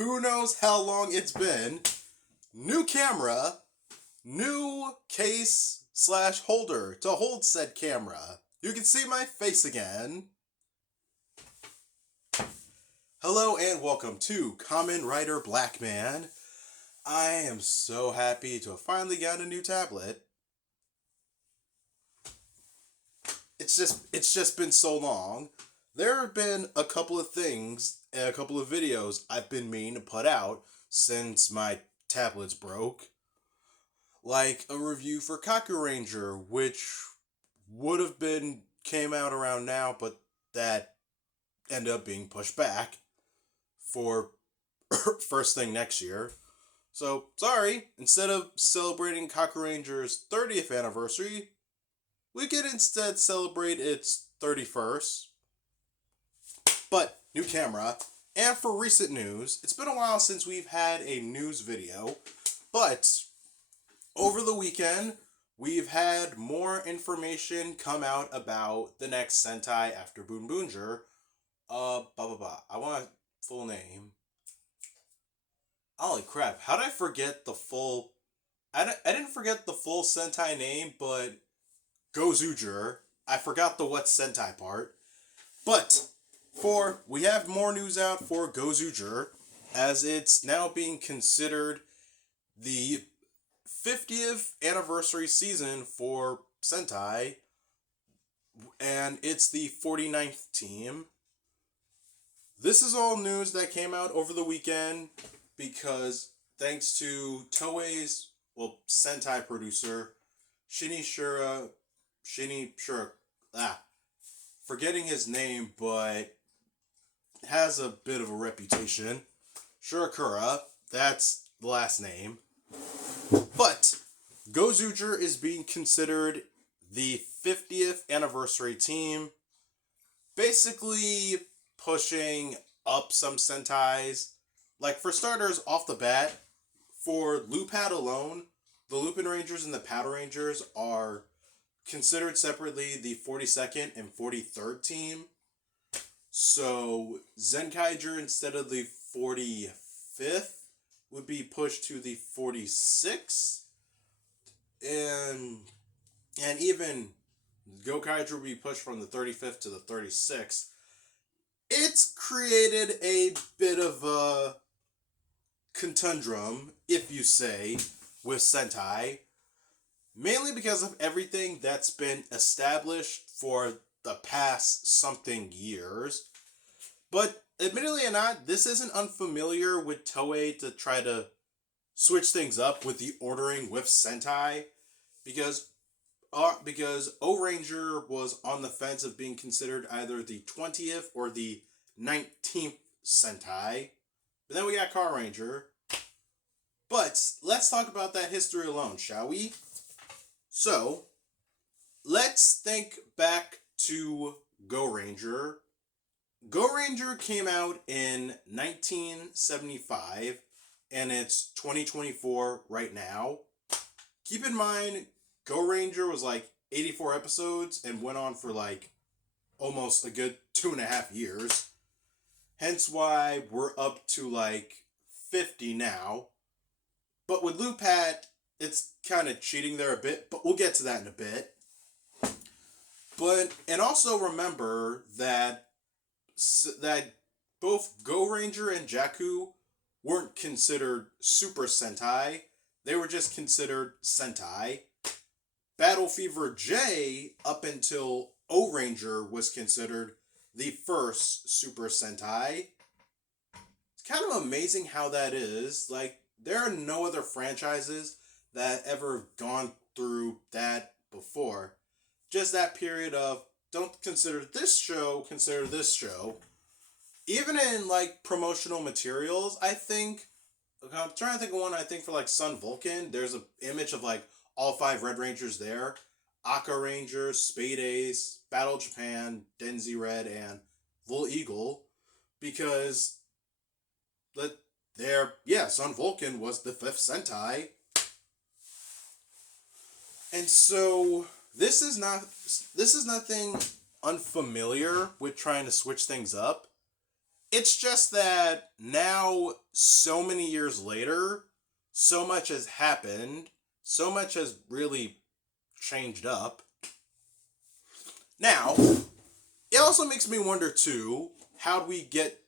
who knows how long it's been. New camera, new case / holder to hold said camera. You can see my face again. Hello and welcome to KamenRider Blackman. I am so happy to have finally gotten a new tablet. It's just been so long. There have been a couple of things and a couple of videos I've been meaning to put out since my tablets broke. Like a review for KamenRider, which would have came out around now, but that ended up being pushed back for first thing next year. So, sorry, instead of celebrating KamenRider's 30th anniversary, we could instead celebrate its 31st. But, new camera. And for recent news, it's been a while since we've had a news video, but over the weekend, we've had more information come out about the next Sentai after Gozyuger. I want a full name. Holy crap, how did I forget the full... I didn't forget the full Sentai name, but Gozyuger. I forgot the what Sentai part. But we have more news out for Gozyuger, as it's now being considered the 50th anniversary season for Sentai, and it's the 49th team. This is all news that came out over the weekend because thanks to Toei's, Sentai producer, forgetting his name, but has a bit of a reputation. Shirakura, that's the last name. But Gozyuger is being considered the 50th anniversary team, basically pushing up some Sentais. Like, for starters, off the bat, for Lupad alone, the Lupin Rangers and the Powder Rangers are considered separately the 42nd and 43rd team. So, Zenkaiger, instead of the 45th, would be pushed to the 46th. And even Gokaiger would be pushed from the 35th to the 36th. It's created a bit of a conundrum, if you say, with Sentai. Mainly because of everything that's been established for the past something years. But admittedly or not, this isn't unfamiliar with Toei to try to switch things up with the ordering with Sentai. Because O-Ranger was on the fence of being considered either the 20th or the 19th Sentai. But then we got KamenRider. But let's talk about that history alone, shall we? So, let's think back to Gozyuger. Gozyuger came out in 1975, and it's 2024 right now. Keep in mind, Gozyuger was like 84 episodes and went on for like almost a good 2.5 years. Hence why we're up to like 50 now. But with Lupad, it's kind of cheating there a bit, but we'll get to that in a bit. And also remember that both Gozyuger and Jakku weren't considered Super Sentai. They were just considered Sentai. Battle Fever J, up until O-Ranger, was considered the first Super Sentai. It's kind of amazing how that is. Like, there are no other franchises that ever gone through that before. Just that period of, don't consider this show, consider this show. Even in, like, promotional materials, I think, I'm trying to think of one, I think for, like, Sun Vulcan, there's an image of, like, all 5 Red Rangers there. Aka Rangers, Spade Ace, Battle Japan, Denzi Red, and Bull Eagle. Because Sun Vulcan was the 5th Sentai. And so this is nothing unfamiliar with trying to switch things up. It's just that now, so many years later, so much has happened, so much has really changed up. Now, it also makes me wonder too, how do we get,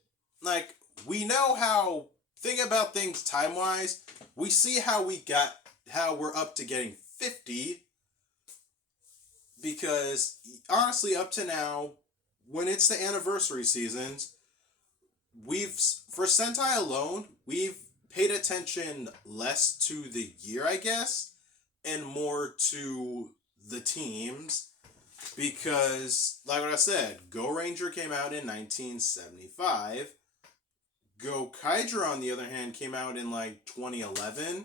like, we know how, think about things time wise, we see how we're up to getting 50, because honestly, up to now, when it's the anniversary seasons, for Sentai alone, we've paid attention less to the year, I guess, and more to the teams. Because, like what I said, Go Ranger came out in 1975. Go Kaiger, on the other hand, came out in like 2011.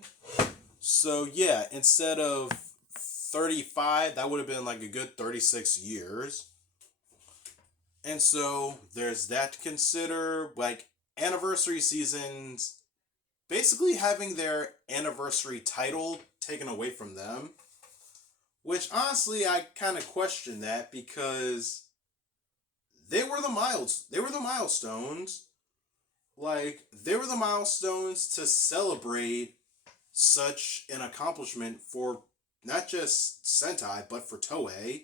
So, yeah, instead of 35, that would have been like a good 36 years. And so, there's that to consider. Like, anniversary seasons basically having their anniversary title taken away from them. Which, honestly, I kind of question that, because they were the milestones. Like, they were the milestones to celebrate such an accomplishment for not just Sentai, but for Toei,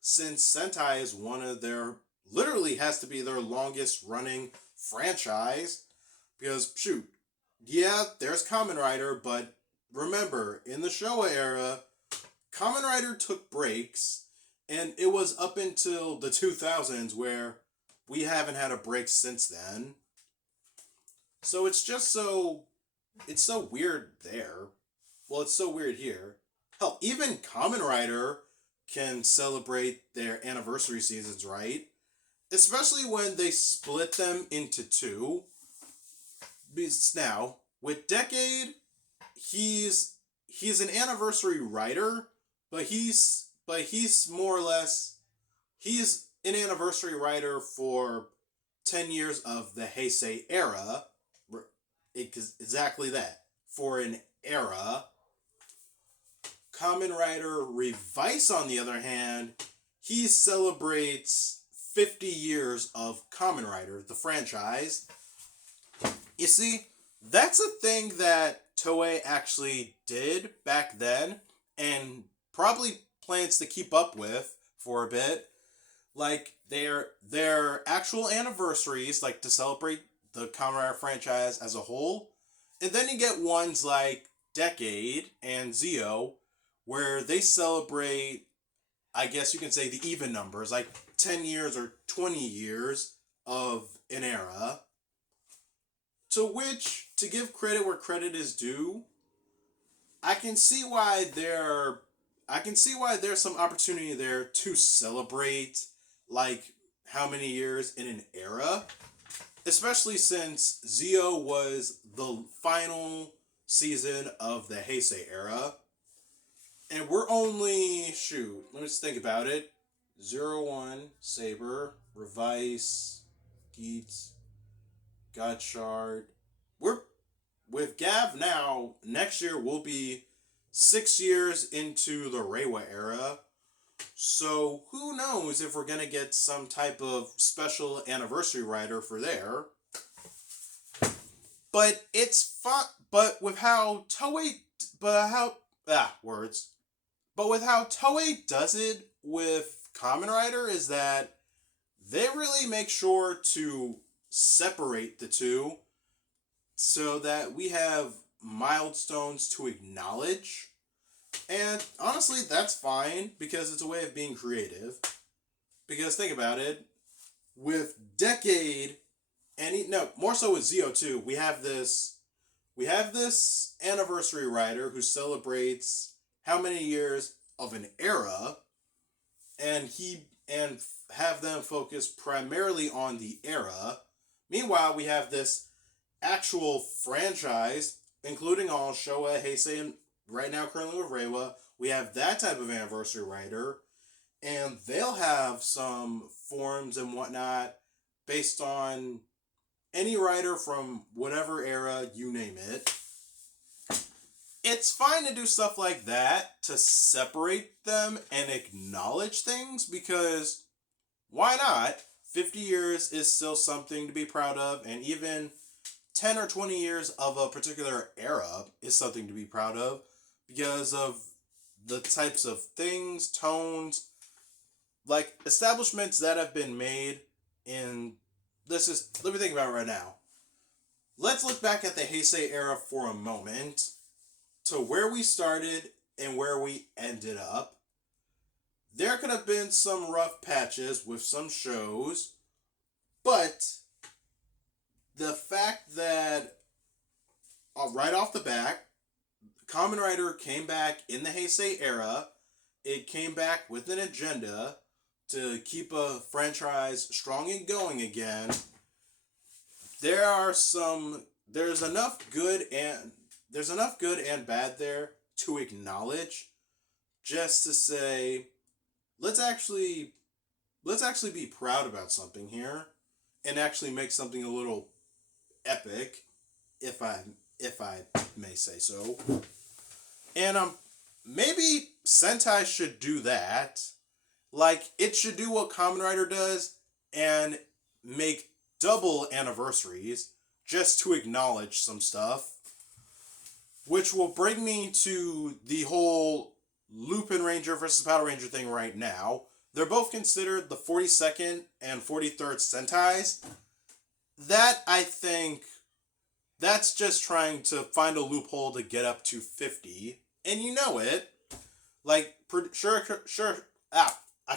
since Sentai is one of their, literally has to be their longest running franchise, because, shoot, yeah, there's KamenRider, but remember, in the Showa era, KamenRider took breaks, and it was up until the 2000s where we haven't had a break since then. So it's so weird there. Well, it's so weird here. Hell, even KamenRider can celebrate their anniversary seasons, right? Especially when they split them into two. Because now, with Decade, he's an anniversary writer, but he's more or less, he's an anniversary writer for 10 years of the Heisei era. Exactly that. For an era. KamenRider Revice, on the other hand, he celebrates 50 years of KamenRider, the franchise. You see, that's a thing that Toei actually did back then, and probably plans to keep up with for a bit. Like, their actual anniversaries, like to celebrate the Kamen Rider franchise as a whole. And then you get ones like Decade and Zio, where they celebrate, I guess you can say, the even numbers, like 10 years or 20 years of an era. To which, to give credit where credit is due, I can see why there's some opportunity there to celebrate, like, how many years in an era, especially since Zio was the final season of the Heisei era, and we're only, let me just think about it, 01, Saber, Revice, Geets, Godshard, we're, with Gav now, next year we'll be 6 years into the Reiwa era. So who knows if we're going to get some type of special anniversary rider for there. But it's fun. But with how Toei, words. But with how Toei does it with KamenRider is that they really make sure to separate the two, so that we have milestones to acknowledge. And honestly, that's fine, because it's a way of being creative. Because think about it, with Decade, and no, more so with Zio too, we have this anniversary rider who celebrates how many years of an era, and have them focus primarily on the era. Meanwhile, we have this actual franchise, including all Showa, Heisei, and right now currently with Reiwa, we have that type of anniversary writer, and they'll have some forms and whatnot based on any writer from whatever era, you name it. It's fine to do stuff like that to separate them and acknowledge things, because why not? 50 years is still something to be proud of, and even 10 or 20 years of a particular era is something to be proud of because of the types of things, tones, like establishments that have been made in let me think about it right now. Let's look back at the Heisei era for a moment to where we started and where we ended up. There could have been some rough patches with some shows, but the fact that right off the bat, KamenRider came back in the Heisei era. It came back with an agenda to keep a franchise strong and going again. There's enough good and bad there to acknowledge, just to say, let's actually be proud about something here and actually make something a little epic, if I may say so. And maybe Sentai should do that. Like, it should do what KamenRider does and make double anniversaries just to acknowledge some stuff. Which will bring me to the whole Lupin Ranger versus Power Ranger thing right now. They're both considered the 42nd and 43rd Sentais. That, I think, that's just trying to find a loophole to get up to 50. And you know it. Like, I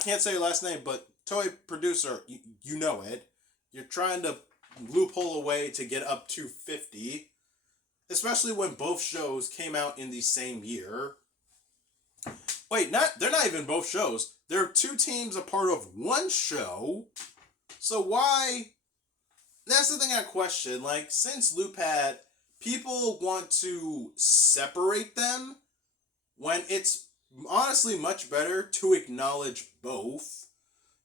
can't say your last name, but Toei producer, you know it. You're trying to loophole a way to get up to 50. Especially when both shows came out in the same year. Wait, they're not even both shows. They're two teams a part of one show. So why? That's the thing I question. Like, since Loopad, people want to separate them when it's honestly much better to acknowledge both,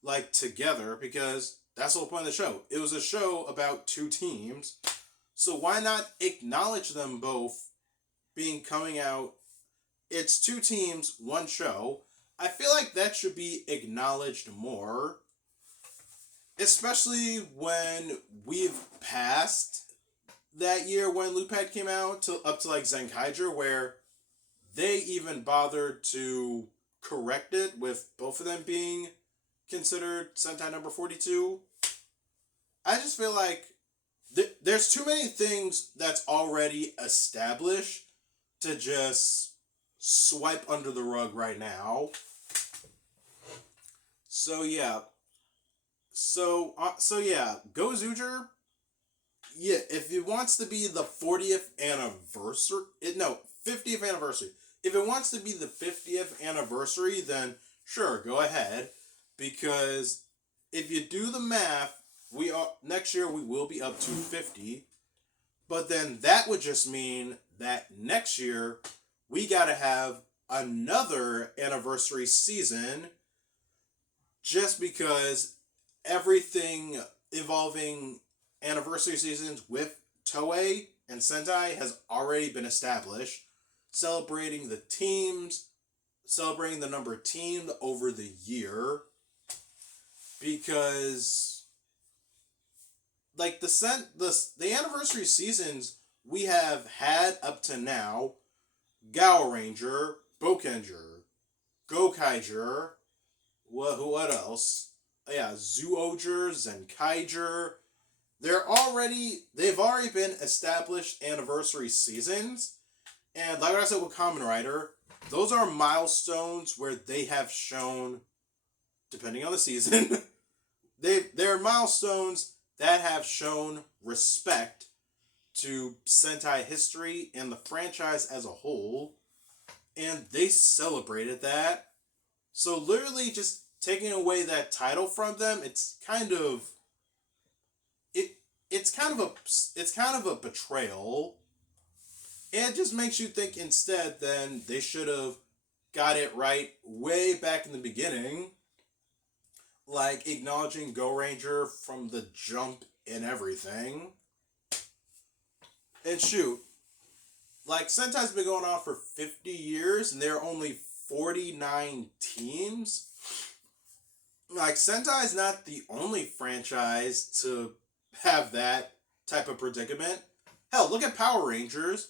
like, together, because that's the whole point of the show. It was a show about two teams, so why not acknowledge them both coming out? It's two teams, one show. I feel like that should be acknowledged more, especially when we've passed that year when Loopad came out up to like Zenkaiger, where they even bothered to correct it with both of them being considered Sentai number 42. I just feel like there's too many things that's already established to just swipe under the rug right now. So yeah. So yeah, Gozyuger, yeah, if it wants to be the 40th anniversary, 50th anniversary. If it wants to be the 50th anniversary, then sure, go ahead. Because if you do the math, next year we will be up to 50. But then that would just mean that next year we gotta have another anniversary season, just because everything involving anniversary seasons with Toei and Sentai has already been established. Celebrating the teams, celebrating the number teamed over the year. Because, like, the anniversary seasons we have had up to now, Gao Ranger, Bokenger, Gokaiger, what else? Yeah, Zooger, Zenkaiger. They've already been established anniversary seasons. And like I said with KamenRider, those are milestones where they have shown, depending on the season, they're milestones that have shown respect to Sentai history and the franchise as a whole. And they celebrated that. So literally just taking away that title from them, it's kind of a betrayal. And it just makes you think instead then they should have got it right way back in the beginning. Like acknowledging Go Ranger from the jump and everything. And shoot, like Sentai's been going on for 50 years and there are only 49 teams. Like, Sentai is not the only franchise to have that type of predicament. Hell, look at Power Rangers.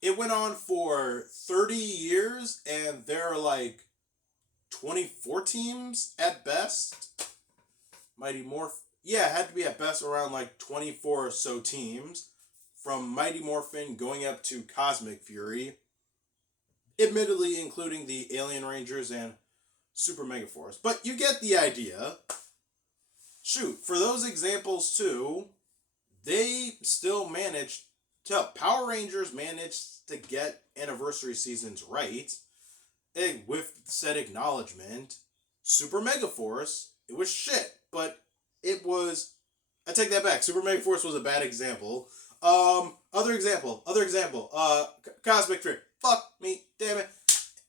It went on for 30 years, and there are like 24 teams at best. Mighty Morph. Yeah, it had to be at best around like 24 or so teams. From Mighty Morphin going up to Cosmic Fury. Admittedly, including the Alien Rangers and Super Megaforce. But you get the idea. Shoot, for those examples too, they still managed to. Power Rangers managed to get anniversary seasons right. And with said acknowledgement, Super Megaforce, it was shit. But it was. I take that back. Super Megaforce was a bad example. Other example. Cosmic Fury. Fuck me, damn it.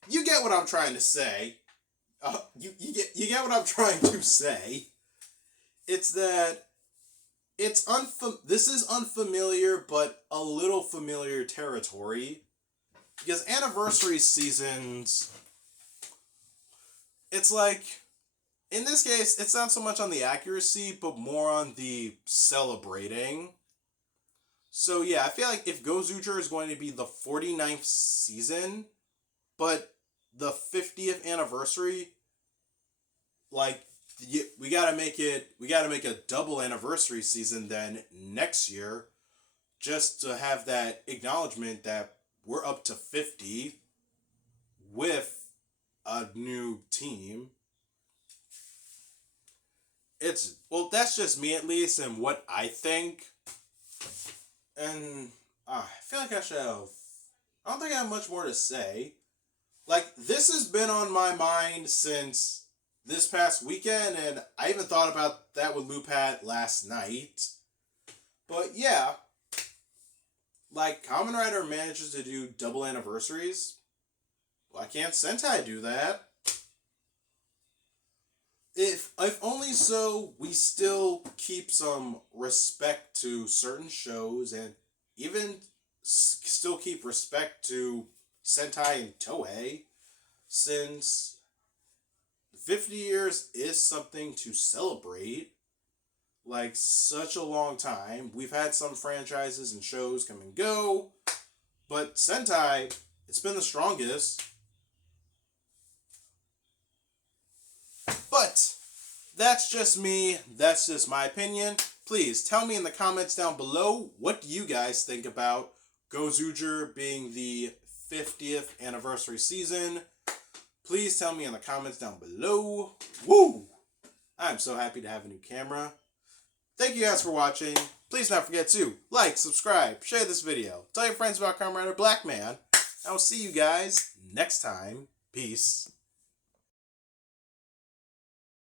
You get what I'm trying to say. You get what I'm trying to say. It's that this is unfamiliar, but a little familiar territory. Because anniversary seasons, it's like, in this case, it's not so much on the accuracy, but more on the celebrating. So yeah, I feel like if Gozyuger is going to be the 49th season, but the 50th anniversary, like, we gotta make a double anniversary season then next year, just to have that acknowledgement that we're up to 50 with a new team. That's just me at least, and what I think. And I feel like I don't think I have much more to say. Like, this has been on my mind since this past weekend, and I even thought about that with Lupat last night. But yeah, like, KamenRider manages to do double anniversaries. Why can't Sentai do that? If only so, we still keep some respect to certain shows, and even still keep respect to Sentai and Toei, since 50 years is something to celebrate. Like, such a long time. We've had some franchises and shows come and go, but Sentai, it's been the strongest. But that's just me. That's just my opinion. Please tell me in the comments down below, what do you guys think about Gozyuger being the 50th anniversary season? Please tell me in the comments down below. Woo! I'm so happy to have a new camera. Thank you guys for watching. Please not forget to like, subscribe, share this video. Tell your friends about KamenRider Blackman. I will see you guys next time. Peace.